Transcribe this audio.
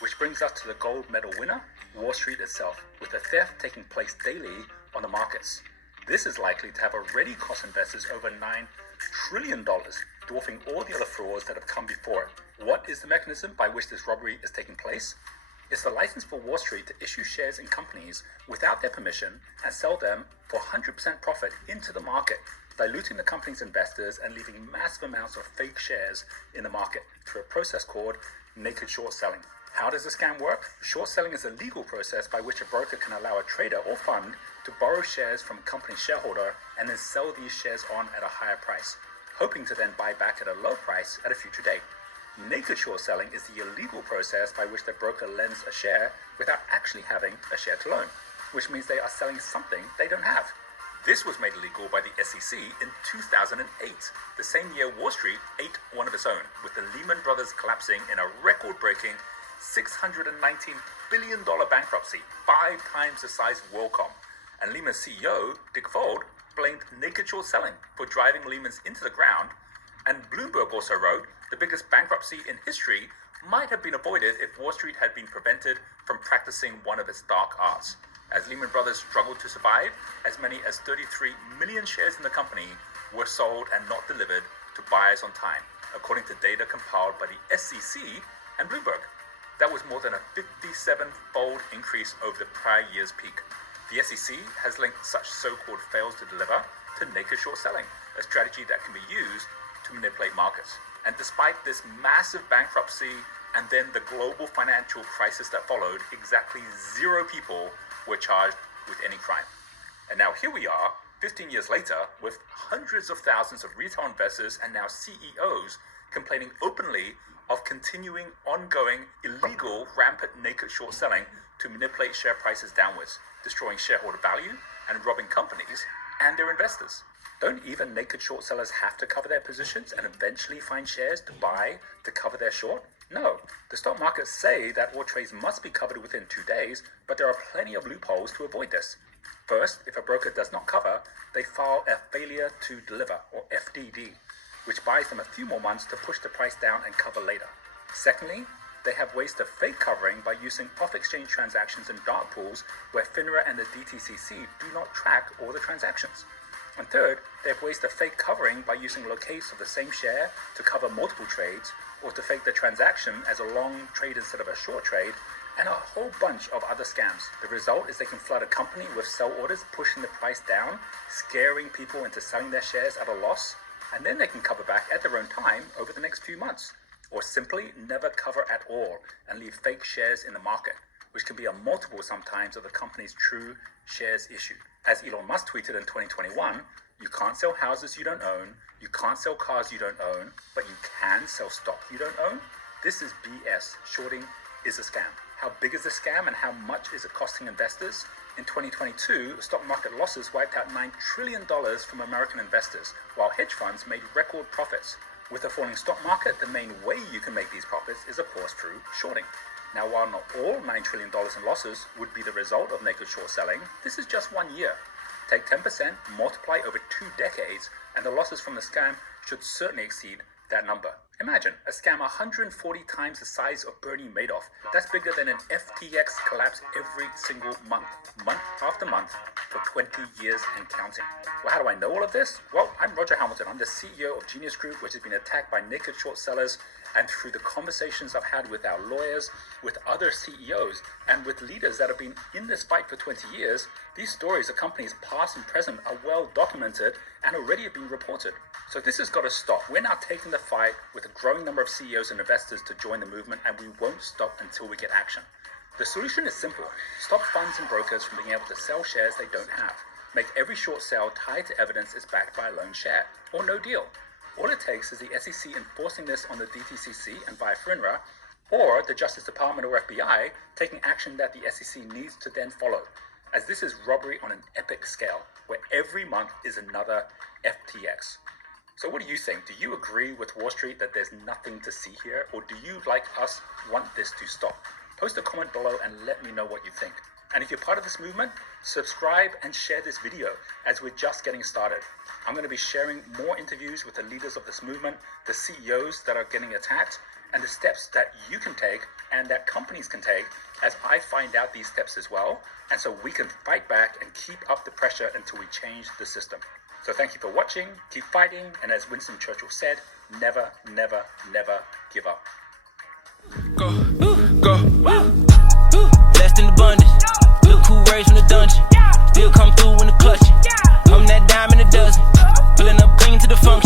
Which brings us to the gold medal winner, Wall Street itself, with the theft taking place daily on the markets. This is likely to have already cost investors over $9 trillion, dwarfing all the other frauds that have come before it. What is the mechanism by which this robbery is taking place? It's the license for Wall Street to issue shares in companies without their permission and sell them for 100% profit into the market, diluting the company's investors and leaving massive amounts of fake shares in the market through a process called naked short selling. How does the scam work? Short selling is a legal process by which a broker can allow a trader or fund to borrow shares from a company shareholder and then sell these shares on at a higher price, hoping to then buy back at a low price at a future date. Naked short selling is the illegal process by which the broker lends a share without actually having a share to loan, which means they are selling something they don't have. This was made illegal by the SEC in 2008, the same year Wall Street ate one of its own, with the Lehman Brothers collapsing in a record-breaking $619 billion bankruptcy, 5 times the size of WorldCom. And Lehman's CEO, Dick Fuld, blamed naked short selling for driving Lehman's into the ground. And Bloomberg also wrote, the biggest bankruptcy in history might have been avoided if Wall Street had been prevented from practicing one of its dark arts. As Lehman Brothers struggled to survive, as many as 33 million shares in the company were sold and not delivered to buyers on time, according to data compiled by the SEC and Bloomberg. That was more than a 57-fold increase over the prior year's peak. The SEC has linked such so-called fails to deliver to naked short selling, a strategy that can be used to manipulate markets. And despite this massive bankruptcy and then the global financial crisis that followed, exactly 0 people were charged with any crime. And now here we are, 15 years later, with hundreds of thousands of retail investors and now CEOs complaining openly of continuing, ongoing, illegal, rampant naked short selling to manipulate share prices downwards, destroying shareholder value and robbing companies and their investors. Don't even naked short sellers have to cover their positions and eventually find shares to buy to cover their short? No. The stock markets say that all trades must be covered within 2 days, but there are plenty of loopholes to avoid this. First, if a broker does not cover, they file a failure to deliver, or FDD, which buys them a few more months to push the price down and cover later. Secondly, they have ways to fake covering by using off-exchange transactions in dark pools where FINRA and the DTCC do not track all the transactions. And third, they have ways to fake covering by using locates of the same share to cover multiple trades, or to fake the transaction as a long trade instead of a short trade, and a whole bunch of other scams. The result is they can flood a company with sell orders, pushing the price down, scaring people into selling their shares at a loss, and then they can cover back at their own time over the next few months, or simply never cover at all and leave fake shares in the market, which can be a multiple sometimes of the company's true shares issued. As Elon Musk tweeted in 2021, you can't sell houses you don't own, you can't sell cars you don't own, but you can sell stock you don't own? This is BS. Shorting is a scam. How big is the scam and how much is it costing investors? In 2022, stock market losses wiped out $9 trillion from American investors, while hedge funds made record profits. With a falling stock market, the main way you can make these profits is of course through shorting. Now, while not all $9 trillion in losses would be the result of naked short selling, this is just 1 year. Take 10%, multiply over 2 decades, and the losses from the scam should certainly exceed that number. Imagine a scam 140 times the size of Bernie Madoff. That's bigger than an FTX collapse every single month after month, for 20 years and counting. Well, how do I know all of this? Well, I'm Roger Hamilton. I'm the CEO of Genius Group, which has been attacked by naked short sellers, and through the conversations I've had with our lawyers, with other CEOs, and with leaders that have been in this fight for 20 years, these stories of companies past and present are well documented and already have been reported. So this has got to stop. We're now taking the fight with a growing number of CEOs and investors to join the movement, and we won't stop until we get action. The solution is simple. Stop funds and brokers from being able to sell shares they don't have. Make every short sale tied to evidence it's backed by a loan share, or no deal. All it takes is the SEC enforcing this on the DTCC and via FINRA, or the Justice Department or FBI taking action that the SEC needs to then follow, as this is robbery on an epic scale, where every month is another FTX. So what do you think? Do you agree with Wall Street that there's nothing to see here, or do you, like us, want this to stop? Post a comment below and let me know what you think. And if you're part of this movement, subscribe and share this video as we're just getting started. I'm going to be sharing more interviews with the leaders of this movement, the CEOs that are getting attacked, and the steps that you can take and that companies can take as I find out these steps as well. And so we can fight back and keep up the pressure until we change the system. So thank you for watching, keep fighting, and as Winston Churchill said, never, never, never give up. Go, go, blessed in abundance. Look who raised from the dungeon. Still come through in the clutch. I'm that dime in a dozen. Pulling up clean to the function.